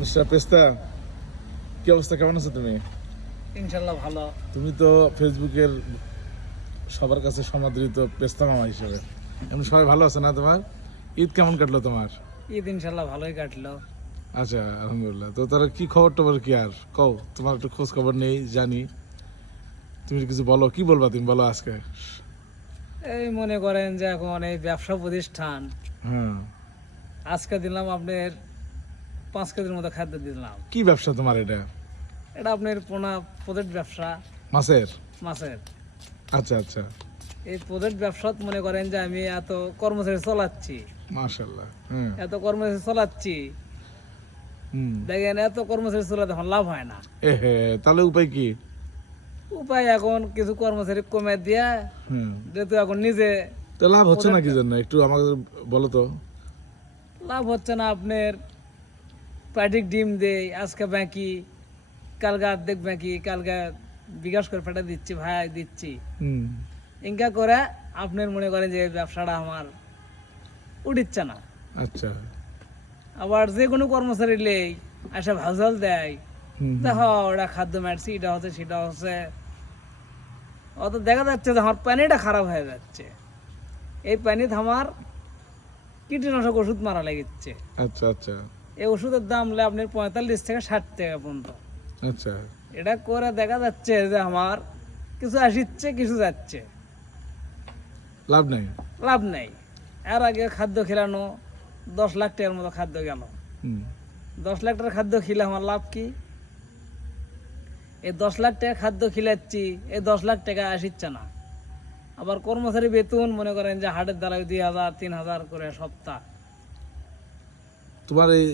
Mister পেস্তা কি অবস্থা? কেমন আছো তুমি? ইনশাল্লাহ ভালো। তুমি তো ফেসবুকের সবার কাছে সমাদৃত পেস্তা মামা হিসেবে। এমনি সবাই ভালো আছে না তোমার? ঈদ কেমন কাটলো তোমার? ঈদ ইনশাল্লাহ ভালোই কাটলো। আচ্ছা আলহামদুলিল্লাহ। তো তার কি খবর টবর কি আর? কও তোমার একটু খোঁজ খবর নেই জানি। তুমি কিছু বলো কি বলবা তুমি বলো আজকে? এই মনে করেন যে এখন এই ব্যবসা প্রতিষ্ঠান। হ্যাঁ। আজকে দিলাম আপনার পাঁচ কেজির মতো খাদ্য দিলাম। কি ব্যবসা তোমার এটা? এটা আপনার পোনা প্রজেক্ট ব্যবসা। মাছের? মাছের। আচ্ছা আচ্ছা। এই প্রজেক্ট ব্যবসাত মনে করেন যে আমি এত কর্মচারী চলাচ্ছি। মাশাল্লাহ হ্যাঁ। এত কর্মচারী চলাচ্ছি। হুম। দেখেন এত কর্মচারী চলাতে এখন লাভ হয় না। এ হে তাহলে উপায় কি? উপায় এখন কিছু কর্মচারী কমে দিয়ে হুম। যেহেতু এখন নিজে তো লাভ হচ্ছে না কি জন্য? একটু আমাদের বলো তো। লাভ হচ্ছে না আপনার প্যাটিক ডিম দেই আজকে বাকি কালকে অর্ধেক বাকি কালকে বিকাশ করে ফেটে দিচ্ছি ভাই দিচ্ছি। ইনকা করে আপনার মনে করেন যে ব্যবসাটা আমার উঠিচ্ছে না। আচ্ছা। আবার যে কোনো কর্মচারী লেই আসে ভাজল দেয় দেখো ওটা খাদ্য মারছি এটা হচ্ছে সেটা হচ্ছে। অত দেখা যাচ্ছে যে আমার পানিটা খারাপ হয়ে যাচ্ছে। এই পানিতে আমার কীটনাশক ওষুধ মারা লেগেছে। আচ্ছা আচ্ছা। এই ওষুধের দাম হলে আপনার পঁয়তাল্লিশ থেকে ষাট টাকা পর্যন্ত। আচ্ছা। এটা করে দেখা যাচ্ছে যে আমার কিছু আসিচ্ছে কিছু যাচ্ছে। লাভ নেই? লাভ নেই। এর আগে খাদ্য খেলানো দশ লাখ টাকার মতো খাদ্য গেল। দশ লাখ টাকার খাদ্য খেলে আমার লাভ কি? এই দশ লাখ টাকা খাদ্য খিলাচ্ছি এই দশ লাখ টাকা আসিচ্ছে না। আবার কর্মচারী বেতন মনে করেন যে হাটের দ্বারা দুই হাজার তিন হাজার করে সপ্তাহ। তোমার এই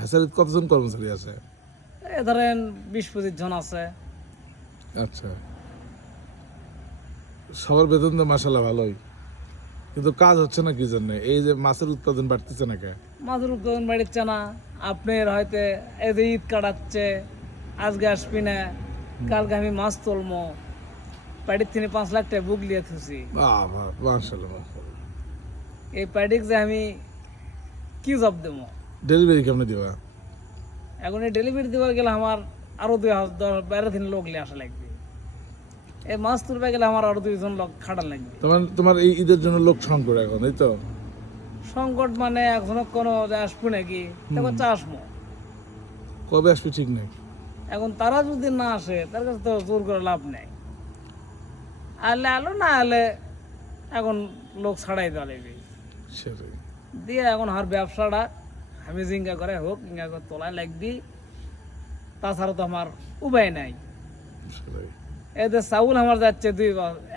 হ্যাসারিত কতজন কর্মচারী আছে? এ ধরেন বিশ পঁচিশ জন আছে। আচ্ছা। সবার বেতন তো মাসাল্লাহ ভালোই। কিন্তু কাজ হচ্ছে না কি জন্য? এই যে মাছের উৎপাদন বাড়তেছে না কে মাছের উৎপাদন বাড়িচ্ছে না। আপনার হয়তো এই যে ঈদ কাটাচ্ছে আজকে আসবি না কালকে আমি মাছ তুলমো বাড়ির থেকে পাঁচ লাখ টাকা বুক লিয়ে থুছি মাসাল্লাহ এই প্যাডিক যে আমি কি জব দেবো? ডেলিভারি কেমনে দিবা? এখন এই ডেলিভারি দেওয়ার গেলে আমার আরও দুই হাজার দশ বাইরে থেকে লোক নিয়ে আসা লাগবে। এই মাছ তুলবে গেলে আমার আরও দুইজন লোক খাটা লাগবে। তোমার তোমার এই ঈদের জন্য লোক সংকট এখন এই তো? সংকট মানে এখনও কোনো আসব নাকি? তখন চাষমো কবে আসবে ঠিক নেই? এখন তারা যদি না আসে তার কাছে তো জোর করে লাভ নেই। আলে আলো না আলে এখন লোক ছাড়াই দেওয়া লাগবে। সেটাই। দিয়ে এখন আর ব্যবসাটা আমি জিঙ্গা করে হোক ইঙ্গা করে তোলায় লাগবি তাছাড়া তো আমার উপায় নাই। এদের চাউল আমার যাচ্ছে দুই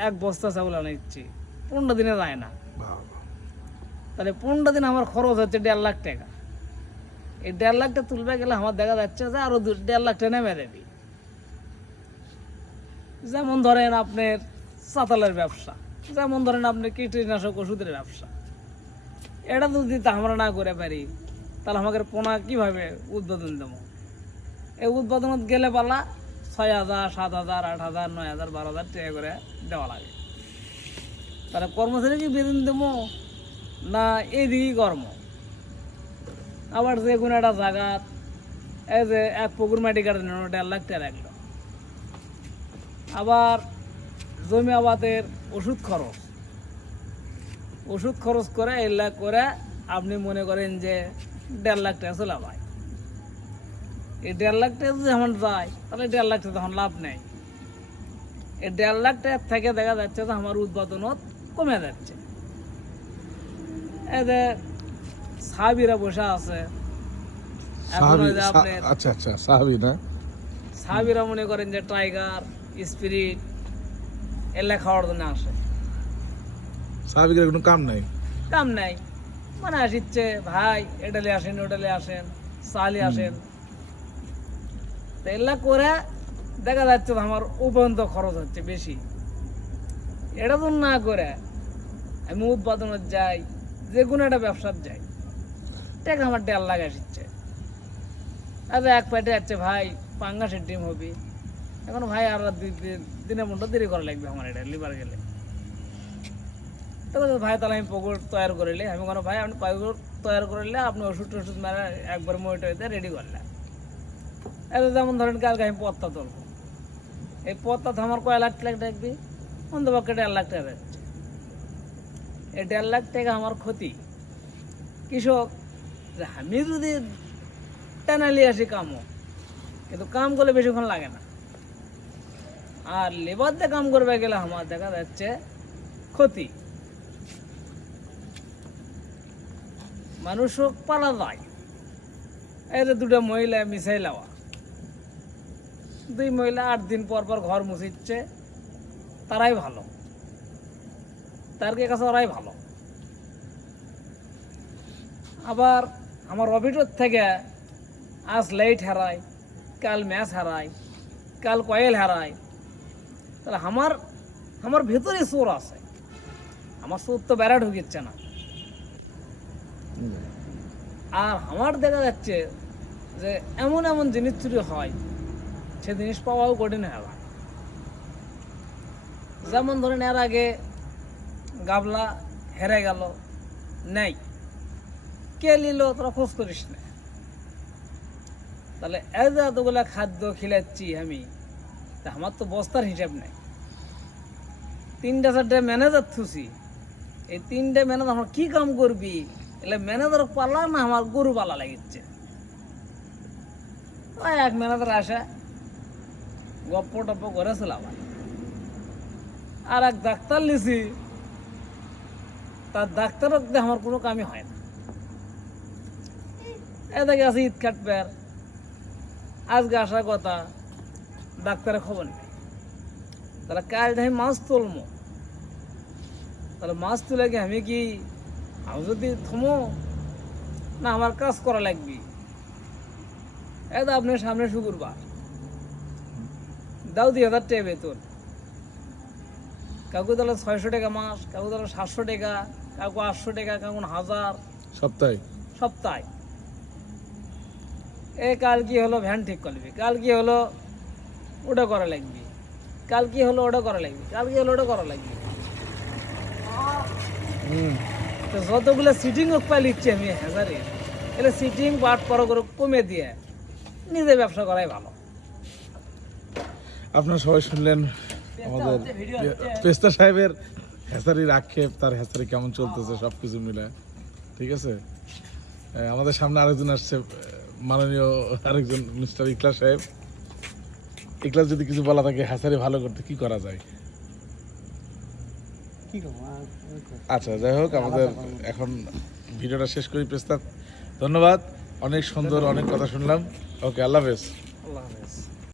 এক বস্তা চাউল আনে আনাচ্ছি পনেরো দিনে যায় না। তাহলে পনেরো দিন আমার খরচ হচ্ছে দেড় লাখ টাকা। এই দেড় লাখটা তুলবে গেলে আমার দেখা যাচ্ছে যে আরও দেড় লাখ টাকা নেমে দেবি যেমন ধরেন আপনার চাতালের ব্যবসা যেমন ধরেন আপনি কীটনাশক ওষুধের ব্যবসা। এটা যদি তা আমরা না করে পারি তাহলে আমাকে পোনা কীভাবে উদ্বোধন দেবো? এই উদ্বোধনত গেলে পালা ছয় হাজার, সাত হাজার, আট হাজার, নয় হাজার, বারো হাজার টাকা করে দেওয়া লাগে। তাহলে কর্মচারী কি বেতন দেবো না এদিকেই কর্ম? আবার যে কোনো একটা জায়গা এই যে এক পুকুর মাটি কাটে নেন দেড় লাখ টাকা লাগল। আবার জমি আবাদের ওষুধ খরচ। ওষুধ খরচ করে এই লাখ করে আপনি মনে করেন যে দেড় লাখ টাকা চলে ভাই এই দেড় লাখ টাকা যদি এখন যায় তাহলে দেড় লাখ টাকা তখন লাভ নেই। এই দেড় লাখ টাকা থেকে দেখা যাচ্ছে যে আমার উৎপাদনত কমে যাচ্ছে। যে সাহাবিরা বসে আছে। এখন সাহাবি ওই যে সা- আপনার আচ্ছা আচ্ছা সাহাবি না? সাহাবিরা মনে করেন যে টাইগার স্পিরিট এলা খাওয়ার জন্য আসে। সাহাবিকের কোনো কাম নাই? কাম নাই। মানে আসিচ্ছে ভাই এটালে আসেন ওটালে আসেন সালি আসেন। এলা করে দেখা যাচ্ছে আমার উপরন্ত খরচ হচ্ছে বেশি। এটা তো না করে আমি উৎপাদনের যাই যে কোনো একটা ব্যবসার যাই। টাকা আমার দেড় লাখ আসছে আরে এক প্যাটে যাচ্ছে ভাই পাঙ্গাসের ডিম হবি। এখন ভাই আর দুই দিন- মধ্যে দেরি করা লাগবে আমার এটা লিভার গেলে। তো ভাই, তাহলে আমি পুকুর তৈরি করিলে আমি কোনো ভাই, আপনি পুকুর তৈরি করিলে আপনি ওষুধ টষুধ মারা একবার মোট হইতে রেডি করলেন। এটা যেমন ধরেন কালকে আমি পত্তা তুলবো। এই পত্তা তো আমার কয় লাখ টাকা দেখবি? অন্তপক্ষে দেড় লাখ টাকা যাচ্ছে এই দেড় লাখ টাকা আমার ক্ষতি। কৃষক যে আমি যদি টানালি আসি কামও, কিন্তু কাম করলে বেশিক্ষণ লাগে না। আর লেবার দিয়ে কাম করবে গেলে আমার দেখা যাচ্ছে ক্ষতি। মানুষ পালা যায়। যে দুটো মহিলা মিশাই লাওয়া। দুই মহিলা আট দিন পর পর ঘর মুছিচ্ছে, তারাই ভালো। তার কাছে ওরাই ভালো। আবার আমার অভিযোগ থেকে আজ লাইট হারায়, কাল ম্যাচ হারায়, কাল কয়েল হারায়। তাহলে আমার আমার ভেতরে চোর আছে। আমার চোর তো বেড়া ঢুকিচ্ছে না। আর আমার দেখা যাচ্ছে যে এমন এমন জিনিস চুরি হয়, সে জিনিস পাওয়াও কঠিন গেল যেমন ধরেন এর আগে গাবলা হেরে গেল, নেই। কে নিল, তোরা খোঁজ করিস না। তাহলে এই যে এতগুলা খাদ্য খিলাচ্ছি আমি, তা আমার তো বস্তার হিসাব নেই। তিনটা চারটে ম্যানেজার থুসি। এই তিনটে ম্যানেজার আমার কি কাম করবি? এলে ম্যানেজার পালা না, আমার গরু পালা লাগিচ্ছে। এক ম্যানেজার আসে, গপ্প টপ্প করেছিল আমার আর এক ডাক্তার লিছি তার ডাক্তারও আমার কোনো কামই হয় না। এদিকে আছে ঈদ কাটবার আজকে আসার কথা, ডাক্তারের খবর নেই। তাহলে কাল আমি মাছ তুলমো। তাহলে মাছ তুলে কি আমি কি আমি যদি থমো না আমার কাজ করা লাগবে। তো আপনার সামনে শুক্রবার। দাও দুই হাজার টাকা বেতন। কাউকে তাহলে ছয়শো টাকা মাস কাউকে তাহলে সাতশো টাকা কাউকে আটশো টাকা কাউকে হাজার। সপ্তাহে? সপ্তাহে। এ কাল কি হলো? ভ্যান ঠিক করবে কাল কি হলো? ওটা করা লাগবে। কাল কি হলো? ওটা করা লাগবে। কাল কি হলো? ওটা করা লাগবে। হুম। তো যতগুলো সিটিং উপায় লিখছি আমি হাজারে এলে সিটিং পাট পর করে কমে দিয়ে নিজে ব্যবসা করাই ভালো। আপনারা সবাই শুনলেন আমাদের হচ্ছে। পেস্তা সাহেবের হ্যাসারির আক্ষেপ তার হ্যাসারি কেমন চলতেছে সব কিছু মিলে। ঠিক আছে? আমাদের সামনে আরেকজন আসছে মাননীয় আরেকজন মিস্টার ইকলাস সাহেব। ইকলাস যদি কিছু বলা থাকে হ্যাসারি ভালো করতে কি করা যায়? আচ্ছা যাই হোক আমাদের এখন ভিডিওটা শেষ করি প্রেস্তাব। ধন্যবাদ। অনেক সুন্দর অনেক কথা শুনলাম। ওকে আল্লাহ হাফেজ। আল্লাহ হাফেজ।